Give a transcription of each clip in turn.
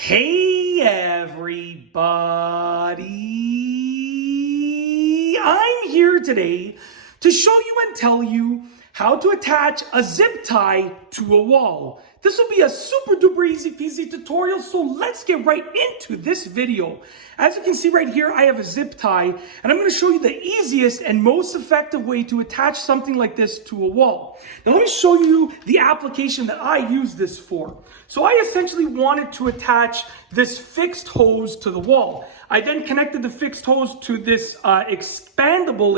Hey everybody! I'm here today to show you and tell you how to attach a zip tie to a wall. This will be a super duper easy peasy tutorial, so let's get right into this video. As you can see right here, I have a zip tie, and I'm going to show you the easiest and most effective way to attach something like this to a wall. Now let me show you the application that I use this for. So I essentially wanted to attach this fixed hose to the wall. I then connected the fixed hose to this extendable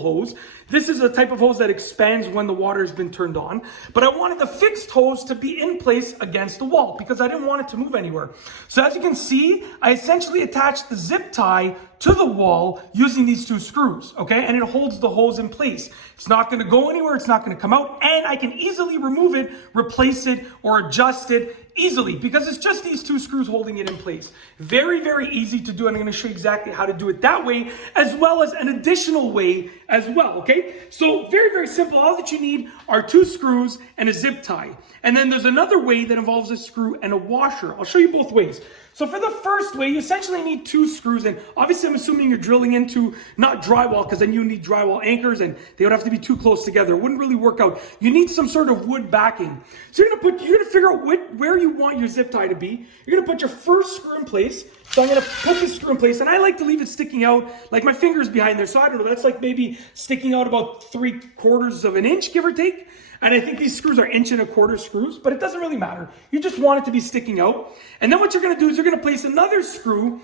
hose. This is a type of hose that expands when the water has been turned on. But I wanted the fixed hose to be in place against the wall because I didn't want it to move anywhere. So as you can see, I essentially attached the zip tie to the wall using these two screws, okay? And it holds the hose in place. It's not gonna go anywhere, it's not gonna come out, and I can easily remove it, replace it, or adjust it easily because it's just these two screws holding it in place. Very, very easy to do, and I'm gonna show you exactly how to do it that way, as well as an additional way as well, okay? So very, very simple. All that you need are two screws and a zip tie. And then there's another way that involves a screw and a washer. I'll show you both ways. So for the first way, you essentially need two screws, and obviously I'm assuming you're drilling into not drywall, because then you need drywall anchors and they would have to be too close together. It wouldn't really work out. You need some sort of wood backing. So you're gonna figure out where you want your zip tie to be. You're gonna put your first screw in place. So I'm gonna put this screw in place, and I like to leave it sticking out, like my finger's behind there. So I don't know, that's like maybe sticking out about 3/4 of an inch, give or take. And I think these screws are 1.25 inch screws, but it doesn't really matter. You just want it to be sticking out. And then what you're gonna do is you're gonna place another screw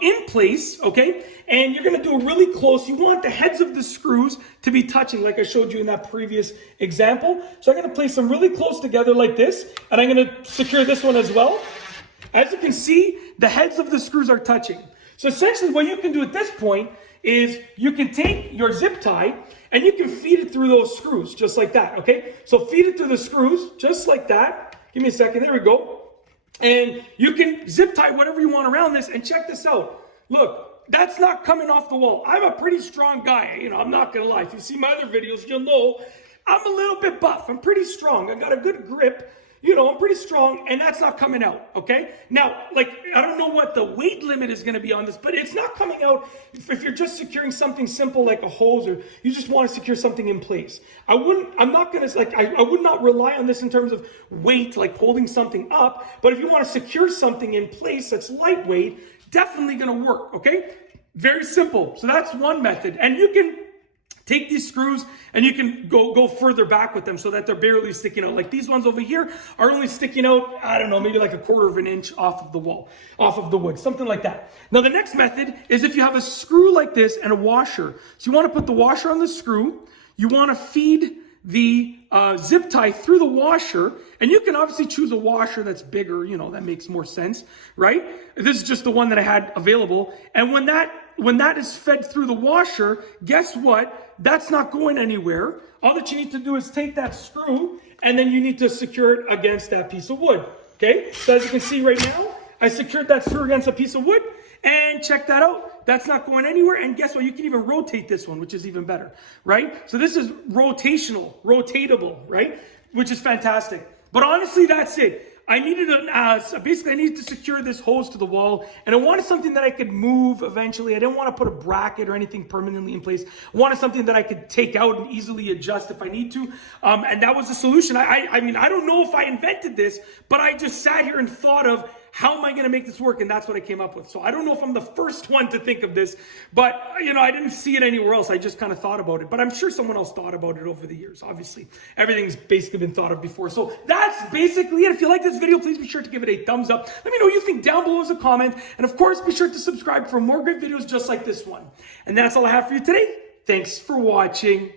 in place, okay? And you're gonna do it really close. You want the heads of the screws to be touching, like I showed you in that previous example. So I'm gonna place them really close together like this, and I'm gonna secure this one as well. As you can see, the heads of the screws are touching. So essentially what you can do at this point is you can take your zip tie and you can feed it through those screws, just like that, okay? So feed it through the screws, just like that. Give me a second, there we go. And you can zip tie whatever you want around this, and check this out. Look, that's not coming off the wall. I'm a pretty strong guy, I'm not gonna lie. If you see my other videos, you'll know I'm a little bit buff. I'm pretty strong. I got a good grip. I'm pretty strong, and that's not coming out, okay? Now, I don't know what the weight limit is gonna be on this, but it's not coming out if you're just securing something simple like a hose, or you just wanna secure something in place. I would not rely on this in terms of weight, like holding something up, but if you wanna secure something in place that's lightweight, definitely gonna work, okay? Very simple. So that's one method, and you can take these screws and you can go further back with them so that they're barely sticking out. Like these ones over here are only sticking out, I don't know, maybe like 1/4 inch off of the wall, off of the wood, something like that. Now the next method is if you have a screw like this and a washer. So you want to put the washer on the screw, you want to feed the zip tie through the washer, and you can obviously choose a washer that's bigger, that makes more sense, right? This is just the one that I had available. And when that is fed through the washer, guess what? That's not going anywhere. All that you need to do is take that screw, and then you need to secure it against that piece of wood, okay? So as you can see right now, I secured that screw against a piece of wood, and check that out. That's not going anywhere, and guess what? You can even rotate this one, which is even better, right? So this is rotatable, right? Which is fantastic. But honestly, that's it. I needed basically I needed to secure this hose to the wall, and I wanted something that I could move eventually. I didn't want to put a bracket or anything permanently in place. I wanted something that I could take out and easily adjust if I need to. And that was the solution. I mean, I don't know if I invented this, but I just sat here and thought of, how am I going to make this work? And that's what I came up with. So I don't know if I'm the first one to think of this, but I didn't see it anywhere else. I just kind of thought about it, but I'm sure someone else thought about it over the years. Obviously, everything's basically been thought of before. So that's basically it. If you like this video, please be sure to give it a thumbs up. Let me know what you think down below as a comment. And of course, be sure to subscribe for more great videos just like this one. And that's all I have for you today. Thanks for watching.